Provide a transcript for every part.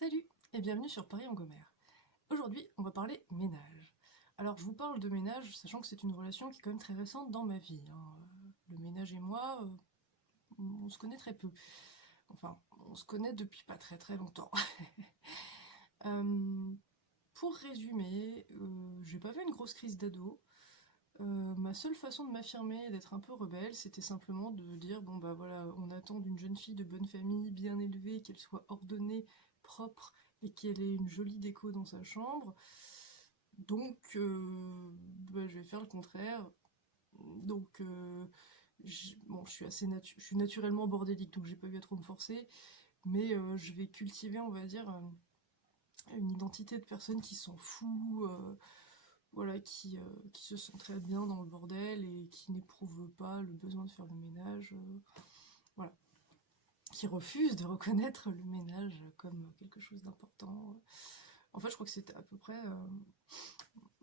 Salut et bienvenue sur Paris en Gomère. Aujourd'hui, on va parler ménage. Alors, je vous parle de ménage, sachant que c'est une relation qui est quand même très récente dans ma vie, hein. Le ménage et moi, on se connaît très peu. Enfin, on se connaît depuis pas très très longtemps. Euh, pour résumer, j'ai pas fait une grosse crise d'ado. Ma seule façon de m'affirmer et d'être un peu rebelle, c'était simplement de dire bon bah voilà, on attend d'une jeune fille de bonne famille, bien élevée, qu'elle soit ordonnée, propre et qu'elle ait une jolie déco dans sa chambre. Donc bah, je vais faire le contraire. Donc bon, je suis naturellement bordélique, donc j'ai pas eu à trop me forcer, mais je vais cultiver, on va dire, une identité de personne qui s'en fout. Voilà, qui se sent très bien dans le bordel et qui n'éprouve pas le besoin de faire le ménage, voilà, qui refuse de reconnaître le ménage comme quelque chose d'important. En fait, je crois que c'était à peu près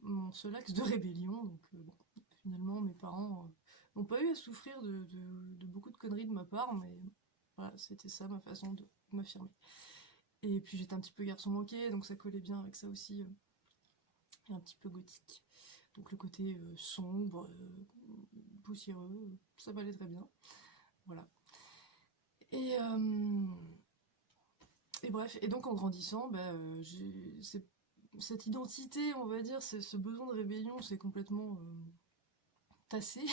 mon seul axe de rébellion, donc bon, finalement, mes parents n'ont pas eu à souffrir de beaucoup de conneries de ma part, mais voilà, c'était ça ma façon de m'affirmer. Et puis j'étais un petit peu garçon manqué, donc ça collait bien avec ça aussi, et un petit peu gothique. Donc le côté sombre, poussiéreux, ça m'allait très bien. Voilà. Et, euh, et bref, et donc en grandissant, bah, cette identité, on va dire, ce besoin de rébellion, c'est complètement tassé.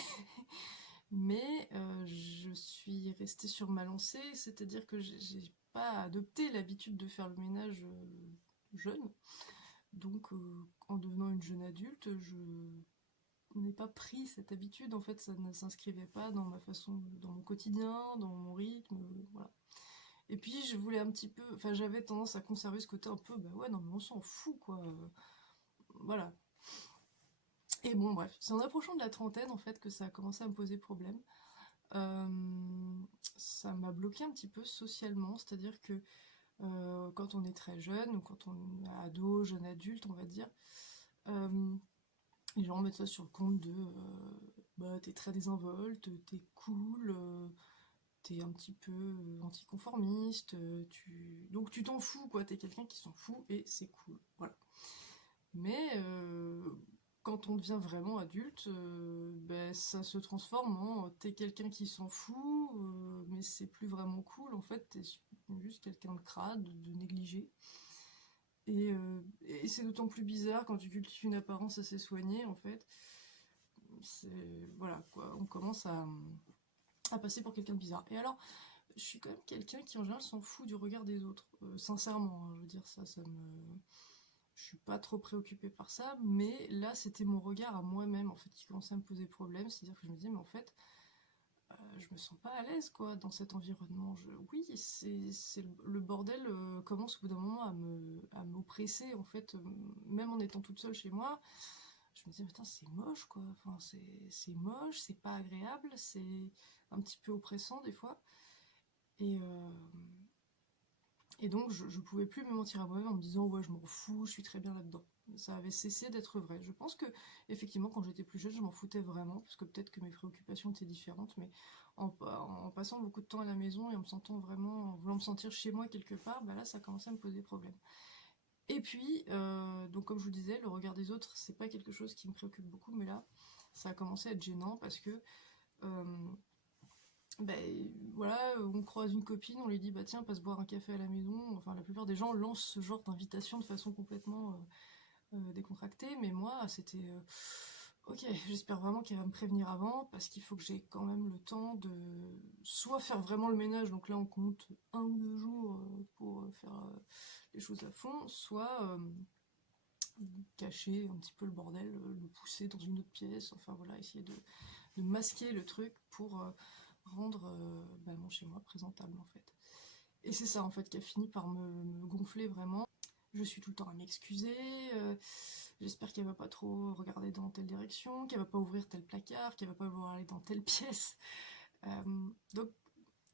Mais je suis restée sur ma lancée, c'est-à-dire que j'ai pas adopté l'habitude de faire le ménage jeune. Donc en devenant une jeune adulte, je n'ai pas pris cette habitude, en fait ça ne s'inscrivait pas dans ma façon, dans mon quotidien, dans mon rythme, voilà. Et puis je voulais un petit peu, enfin j'avais tendance à conserver ce côté un peu, bah ouais non mais on s'en fout quoi, voilà. Et bon bref, c'est en approchant de la trentaine en fait que ça a commencé à me poser problème. Euh, Ça m'a bloqué un petit peu socialement, c'est-à-dire que quand on est très jeune, ou quand on est ado, jeune adulte on va dire, euh, les gens mettent ça sur le compte de bah, t'es très désinvolte, t'es cool, t'es un petit peu anticonformiste, donc tu t'en fous quoi, t'es quelqu'un qui s'en fout et c'est cool. Voilà. Mais quand on devient vraiment adulte, ben, ça se transforme en t'es quelqu'un qui s'en fout, mais c'est plus vraiment cool en fait, t'es juste quelqu'un de crade, de négligé. Et c'est d'autant plus bizarre quand tu cultives une apparence assez soignée en fait. Voilà quoi, on commence à passer pour quelqu'un de bizarre. Et alors, je suis quand même quelqu'un qui en général s'en fout du regard des autres. Sincèrement, hein, je veux dire ça me. Je suis pas trop préoccupée par ça, mais là c'était mon regard à moi-même en fait qui commençait à me poser problème. C'est-à-dire que je me disais, mais en fait, je me sens pas à l'aise quoi dans cet environnement. Oui, c'est le bordel commence au bout d'un moment à m'oppresser en fait, même en étant toute seule chez moi. Je me disais, putain, c'est moche quoi. Enfin, c'est moche, c'est pas agréable, c'est un petit peu oppressant des fois. Et, euh, et donc, je pouvais plus me mentir à moi-même en me disant, ouais, je m'en fous, je suis très bien là-dedans. Ça avait cessé d'être vrai. Je pense que, effectivement, quand j'étais plus jeune, je m'en foutais vraiment, parce que peut-être que mes préoccupations étaient différentes, mais en passant beaucoup de temps à la maison et en me sentant vraiment, en voulant me sentir chez moi quelque part, bah là, ça commençait à me poser problème. Et puis, donc comme je vous disais, le regard des autres, c'est pas quelque chose qui me préoccupe beaucoup, mais là, ça a commencé à être gênant parce que euh, ben voilà, on croise une copine, on lui dit bah tiens, passe boire un café à la maison. Enfin, la plupart des gens lancent ce genre d'invitation de façon complètement décontractée, mais moi, c'était ok, j'espère vraiment qu'elle va me prévenir avant parce qu'il faut que j'ai quand même le temps de soit faire vraiment le ménage, donc là on compte 1 ou 2 jours pour faire les choses à fond, soit cacher un petit peu le bordel, le pousser dans une autre pièce, enfin voilà, essayer de masquer le truc pour rendre bah, mon chez moi présentable en fait. Et c'est ça en fait qui a fini par me gonfler vraiment. Je suis tout le temps à m'excuser, j'espère qu'elle va pas trop regarder dans telle direction, qu'elle va pas ouvrir tel placard, qu'elle va pas vouloir aller dans telle pièce. Donc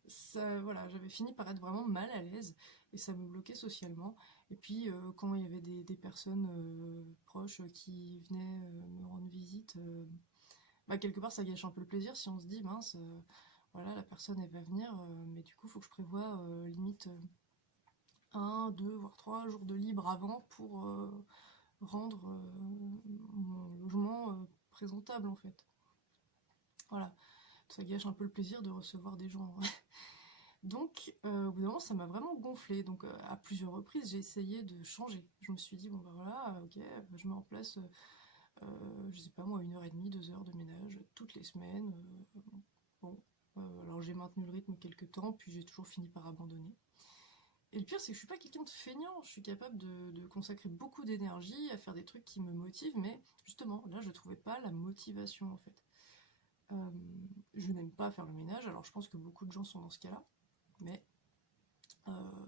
ça, voilà, j'avais fini par être vraiment mal à l'aise et ça me bloquait socialement. Et puis quand il y avait des personnes proches qui venaient me rendre visite, bah, quelque part ça gâche un peu le plaisir si on se dit mince, voilà la personne elle va venir, mais du coup faut que je prévoie limite 1, 2, voire 3 jours de libre avant pour rendre mon logement présentable en fait. Voilà, ça gâche un peu le plaisir de recevoir des gens. Donc au bout d'un moment ça m'a vraiment gonflé, donc à plusieurs reprises j'ai essayé de changer. Je me suis dit bon bah voilà, ok, je mets en place, je sais pas moi, 1h30, 2 heures de ménage toutes les semaines. Bon, alors j'ai maintenu le rythme quelques temps, puis j'ai toujours fini par abandonner. Et le pire, c'est que je suis pas quelqu'un de feignant, je suis capable de consacrer beaucoup d'énergie à faire des trucs qui me motivent, mais justement, là, je trouvais pas la motivation, en fait. Euh, je n'aime pas faire le ménage, alors je pense que beaucoup de gens sont dans ce cas-là, mais euh,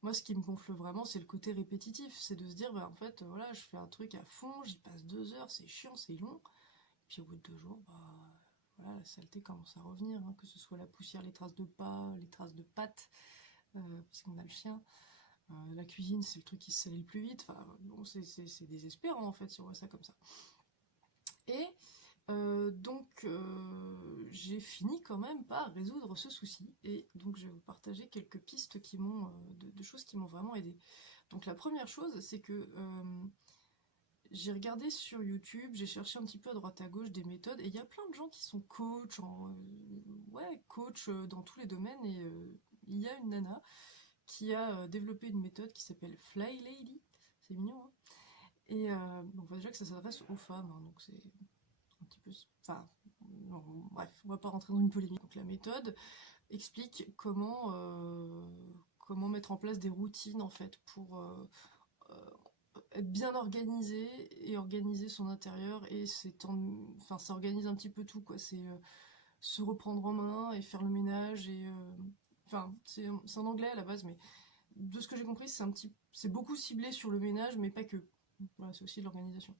moi, ce qui me gonfle vraiment, c'est le côté répétitif, c'est de se dire, bah, en fait, voilà, je fais un truc à fond, j'y passe 2 heures, c'est chiant, c'est long, puis au bout de 2 jours, bah, voilà, la saleté commence à revenir, hein, que ce soit la poussière, les traces de pas, les traces de pâtes, parce qu'on a le chien. La cuisine, c'est le truc qui se salit le plus vite. Enfin, bon, c'est désespérant en fait si on voit ça comme ça. Et donc, j'ai fini quand même par résoudre ce souci. Et donc, je vais vous partager quelques pistes qui m'ont, de choses qui m'ont vraiment aidé. Donc, la première chose, c'est que j'ai regardé sur YouTube, j'ai cherché un petit peu à droite à gauche des méthodes, et il y a plein de gens qui sont coach, ouais, coach dans tous les domaines. Et il y a une nana qui a développé une méthode qui s'appelle Fly Lady. C'est mignon, hein. Et on voit déjà que ça s'adresse aux femmes, hein, donc c'est un petit peu... Enfin, non, bref, on va pas rentrer dans une polémique. Donc la méthode explique comment mettre en place des routines, en fait, pour être bien organisé et organiser son intérieur. Et enfin, ça organise un petit peu tout, quoi. C'est se reprendre en main et faire le ménage. Et enfin, c'est en anglais à la base, mais de ce que j'ai compris, c'est beaucoup ciblé sur le ménage, mais pas que. Voilà, c'est aussi de l'organisation.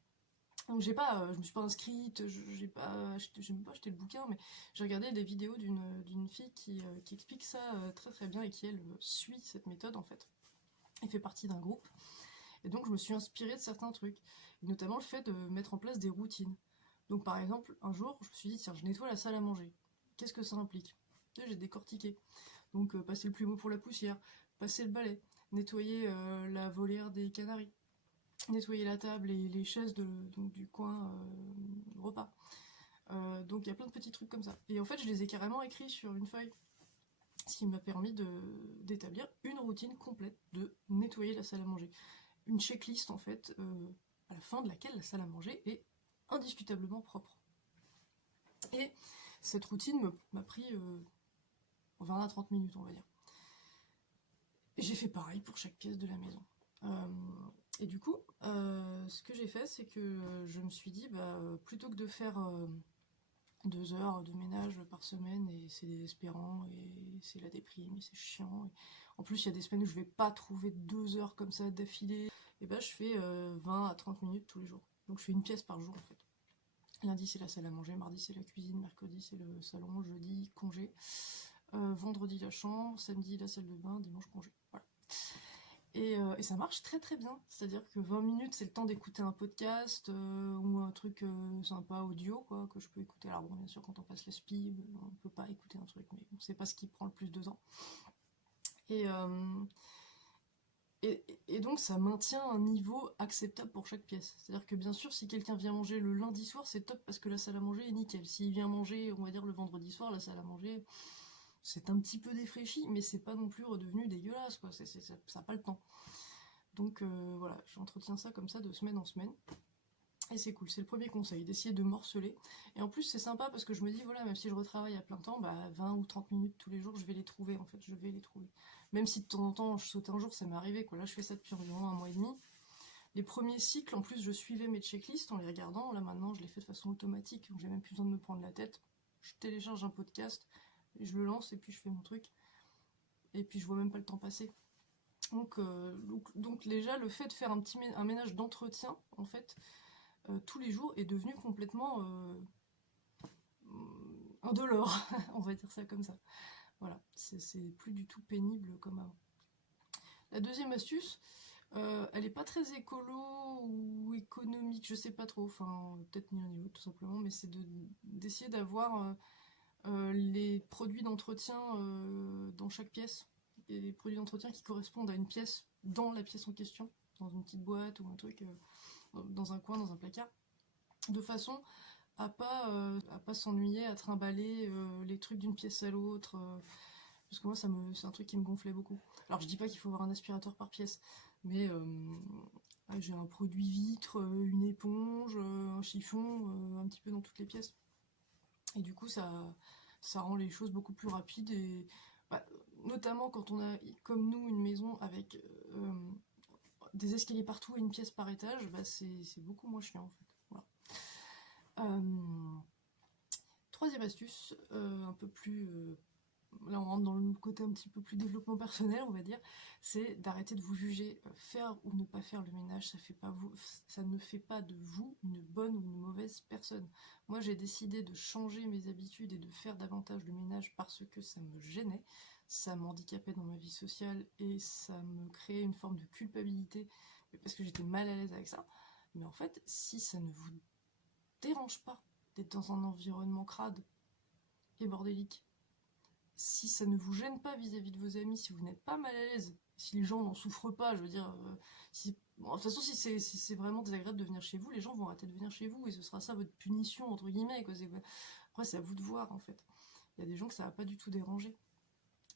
Donc je me suis pas inscrite, j'ai même pas acheté le bouquin, mais j'ai regardé des vidéos d'une fille qui explique ça très très bien et qui elle suit cette méthode en fait. Elle fait partie d'un groupe. Et donc je me suis inspirée de certains trucs, et notamment le fait de mettre en place des routines. Donc par exemple, un jour, je me suis dit, tiens, je nettoie la salle à manger. Qu'est-ce que ça implique? J'ai décortiqué. Donc passer le plumeau pour la poussière, passer le balai, nettoyer la volière des canaris, nettoyer la table et les chaises donc, du coin repas. Donc il y a plein de petits trucs comme ça. Et en fait, je les ai carrément écrits sur une feuille, ce qui m'a permis d'établir une routine complète de nettoyer la salle à manger. Une checklist en fait, à la fin de laquelle la salle à manger est indiscutablement propre. Et cette routine m'a pris 20 à 30 minutes, on va dire. Et j'ai fait pareil pour chaque pièce de la maison. Et du coup, ce que j'ai fait, c'est que je me suis dit, bah, plutôt que de faire 2 heures de ménage par semaine, et c'est désespérant, et c'est la déprime, et c'est chiant. Et en plus, il y a des semaines où je vais pas trouver 2 heures comme ça d'affilée. Et bah, je fais 20 à 30 minutes tous les jours. Donc je fais une pièce par jour en fait. Lundi, c'est la salle à manger, mardi, c'est la cuisine, mercredi, c'est le salon, jeudi, congé. Vendredi, la chambre, samedi, la salle de bain, dimanche, congé. Voilà. Et ça marche très très bien. C'est-à-dire que 20 minutes, c'est le temps d'écouter un podcast ou un truc sympa audio, quoi, que je peux écouter. Alors bon, bien sûr, quand on passe le SPIV, on peut pas écouter un truc, mais bon, c'est pas ce qui prend le plus de temps. Et, euh, et donc, ça maintient un niveau acceptable pour chaque pièce. C'est-à-dire que bien sûr, si quelqu'un vient manger le lundi soir, c'est top parce que la salle à manger est nickel. S'il vient manger, on va dire, le vendredi soir, la salle à manger, c'est un petit peu défraîchi, mais c'est pas non plus redevenu dégueulasse, quoi. Ça n'a pas le temps. Donc voilà, j'entretiens ça comme ça de semaine en semaine. Et c'est cool, c'est le premier conseil, d'essayer de morceler. Et en plus, c'est sympa parce que je me dis, voilà, même si je retravaille à plein temps, bah 20 ou 30 minutes tous les jours, je vais les trouver, en fait, je vais les trouver. Même si de temps en temps, je saute un jour, ça m'est arrivé, quoi. Là, je fais ça depuis environ 1 mois et demi. Les premiers cycles, en plus, je suivais mes checklists en les regardant. Là, maintenant, je les fais de façon automatique, donc j'ai même plus besoin de me prendre la tête. Je télécharge un podcast, je le lance et puis je fais mon truc. Et puis je vois même pas le temps passer. Donc déjà, le fait de faire un ménage d'entretien, en fait, tous les jours, est devenu complètement indolore, on va dire ça comme ça. Voilà, c'est plus du tout pénible comme avant. La deuxième astuce, elle est pas très écolo ou économique, je sais pas trop, enfin peut-être ni l'un ni l'autre tout simplement, mais c'est d'essayer d'avoir les produits d'entretien dans chaque pièce. des produits d'entretien qui correspondent à une pièce dans la pièce en question, dans une petite boîte ou un truc, dans un coin, dans un placard, de façon à pas s'ennuyer, à trimballer les trucs d'une pièce à l'autre, parce que moi c'est un truc qui me gonflait beaucoup. Alors je dis pas qu'il faut avoir un aspirateur par pièce, mais j'ai un produit vitre, une éponge, un chiffon, un petit peu dans toutes les pièces. Et du coup ça rend les choses beaucoup plus rapides et bah, notamment quand on a comme nous une maison avec des escaliers partout et une pièce par étage, bah c'est beaucoup moins chiant en fait. Voilà. Troisième astuce, un peu plus... là on rentre dans le côté un petit peu plus développement personnel, on va dire, c'est d'arrêter de vous juger. Faire ou ne pas faire le ménage, ça ne fait pas de vous une bonne ou une mauvaise personne. Moi j'ai décidé de changer mes habitudes et de faire davantage de ménage parce que ça me gênait, ça m'handicapait dans ma vie sociale et ça me créait une forme de culpabilité parce que j'étais mal à l'aise avec ça. Mais en fait, si ça ne vous dérange pas d'être dans un environnement crade et bordélique, si ça ne vous gêne pas vis-à-vis de vos amis, si vous n'êtes pas mal à l'aise, si les gens n'en souffrent pas, je veux dire, bon, de toute façon, si c'est vraiment désagréable de venir chez vous, les gens vont arrêter de venir chez vous et ce sera ça votre punition, entre guillemets, quoi. Après, c'est à vous de voir, en fait. Il y a des gens que ça va pas du tout déranger.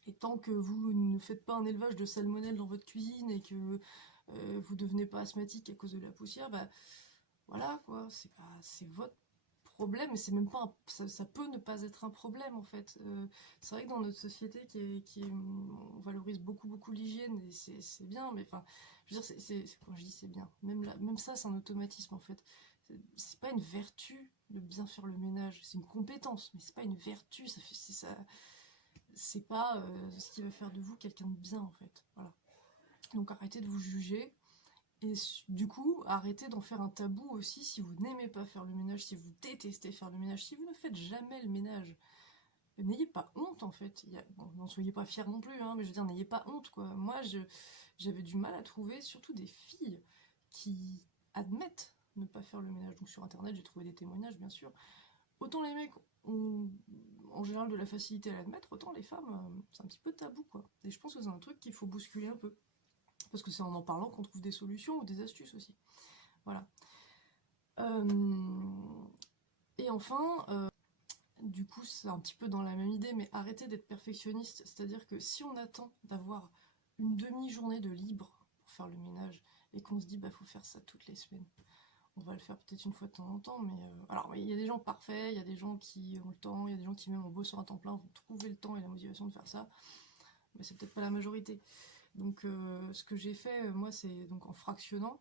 Et tant que vous ne faites pas un élevage de salmonelle dans votre cuisine et que vous devenez pas asthmatique à cause de la poussière, bah voilà quoi, c'est votre problème, et c'est même pas ça peut ne pas être un problème en fait. C'est vrai que dans notre société on valorise beaucoup l'hygiène et c'est bien, mais enfin, je veux dire, quand je dis c'est bien, même ça c'est un automatisme en fait. C'est pas une vertu de bien faire le ménage, c'est une compétence, mais c'est pas une vertu, c'est pas ce qui va faire de vous quelqu'un de bien en fait. Voilà. Donc arrêtez de vous juger. Et du coup, arrêtez d'en faire un tabou aussi si vous n'aimez pas faire le ménage, si vous détestez faire le ménage, si vous ne faites jamais le ménage. N'ayez pas honte en fait. Bon, n'en soyez pas fiers non plus, hein, mais je veux dire, n'ayez pas honte quoi. Moi, j'avais du mal à trouver surtout des filles qui admettent ne pas faire le ménage. Donc sur internet, j'ai trouvé des témoignages bien sûr. Autant les mecs ont en général de la facilité à l'admettre, autant les femmes, c'est un petit peu tabou quoi. Et je pense que c'est un truc qu'il faut bousculer un peu. Parce que c'est en parlant qu'on trouve des solutions ou des astuces aussi. Voilà. Et enfin, du coup, c'est un petit peu dans la même idée, mais arrêtez d'être perfectionniste. C'est-à-dire que si on attend d'avoir une demi-journée de libre pour faire le ménage et qu'on se dit bah faut faire ça toutes les semaines, on va le faire peut-être une fois de temps en temps, mais alors il y a des gens parfaits, il y a des gens qui ont le temps, il y a des gens qui même en bossant à temps plein vont trouver le temps et la motivation de faire ça, mais c'est peut-être pas la majorité. Donc ce que j'ai fait, moi, c'est donc en fractionnant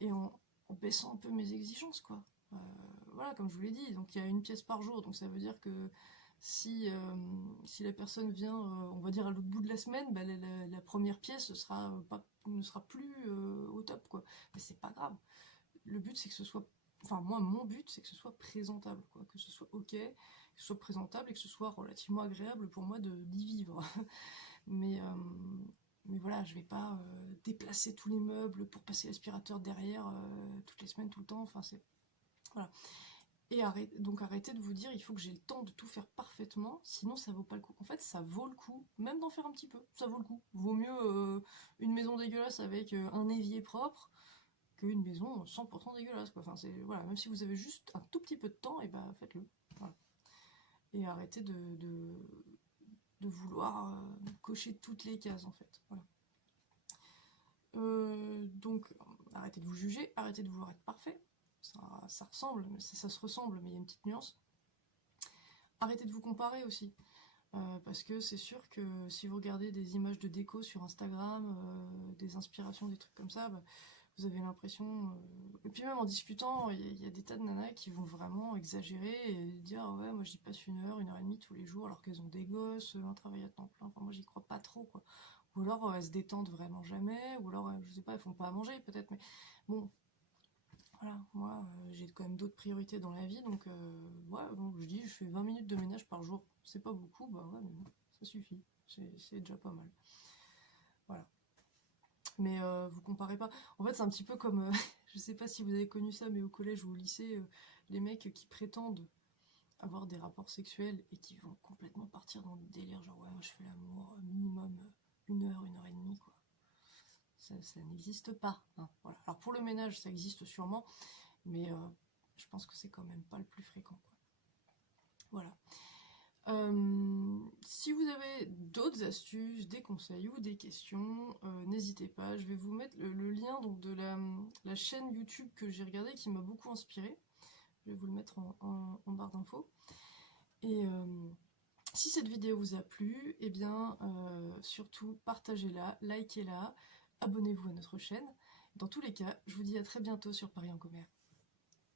et en baissant un peu mes exigences, quoi. Voilà, comme je vous l'ai dit, donc il y a une pièce par jour, donc ça veut dire que si la personne vient, on va dire à l'autre bout de la semaine, bah, la première pièce ne sera plus au top, quoi. Mais c'est pas grave. Le but, c'est que ce soit... Enfin, moi, mon but, c'est que ce soit présentable, quoi. Que ce soit ok, que ce soit présentable et que ce soit relativement agréable pour moi d'y vivre. Mais, voilà, je vais pas déplacer tous les meubles pour passer l'aspirateur derrière toutes les semaines, tout le temps. Enfin, c'est... Voilà. Et donc arrêtez de vous dire il faut que j'ai le temps de tout faire parfaitement, sinon ça vaut pas le coup. En fait, ça vaut le coup, même d'en faire un petit peu, ça vaut le coup. Vaut mieux une maison dégueulasse avec un évier propre qu'une maison 100% dégueulasse, quoi. Enfin, voilà, même si vous avez juste un tout petit peu de temps, et bah faites-le. Voilà. Et arrêtez de vouloir cocher toutes les cases en fait. Voilà. Donc arrêtez de vous juger, arrêtez de vouloir être parfait. Ça ressemble, ça se ressemble, mais il y a une petite nuance. Arrêtez de vous comparer aussi. Parce que c'est sûr que si vous regardez des images de déco sur Instagram, des inspirations, des trucs comme ça, bah, vous avez l'impression... Et puis même en discutant, il y a des tas de nanas qui vont vraiment exagérer et dire « Ouais, moi j'y passe 1 heure et demie tous les jours alors qu'elles ont des gosses, un travail à temps plein. » Enfin, moi j'y crois pas trop, quoi. Ou alors elles se détendent vraiment jamais, ou alors, je sais pas, elles font pas à manger peut-être, mais bon... Voilà, moi j'ai quand même d'autres priorités dans la vie, donc ouais, donc je dis je fais 20 minutes de ménage par jour, c'est pas beaucoup, bah ouais, mais bon, ça suffit, c'est déjà pas mal. Voilà. Mais vous comparez pas. En fait, c'est un petit peu comme, je sais pas si vous avez connu ça, mais au collège ou au lycée, les mecs qui prétendent avoir des rapports sexuels et qui vont complètement partir dans le délire, genre ouais moi je fais l'amour minimum 1 heure et demie quoi. Ça n'existe pas, hein, voilà. Alors pour le ménage ça existe sûrement, mais je pense que c'est quand même pas le plus fréquent quoi. Voilà. Si vous avez d'autres astuces, des conseils ou des questions, n'hésitez pas. Je vais vous mettre le lien donc, de la chaîne YouTube que j'ai regardée qui m'a beaucoup inspirée. Je vais vous le mettre en barre d'infos. Et si cette vidéo vous a plu, eh bien surtout partagez-la, likez-la, abonnez-vous à notre chaîne. Dans tous les cas, je vous dis à très bientôt sur Paris en Commerce.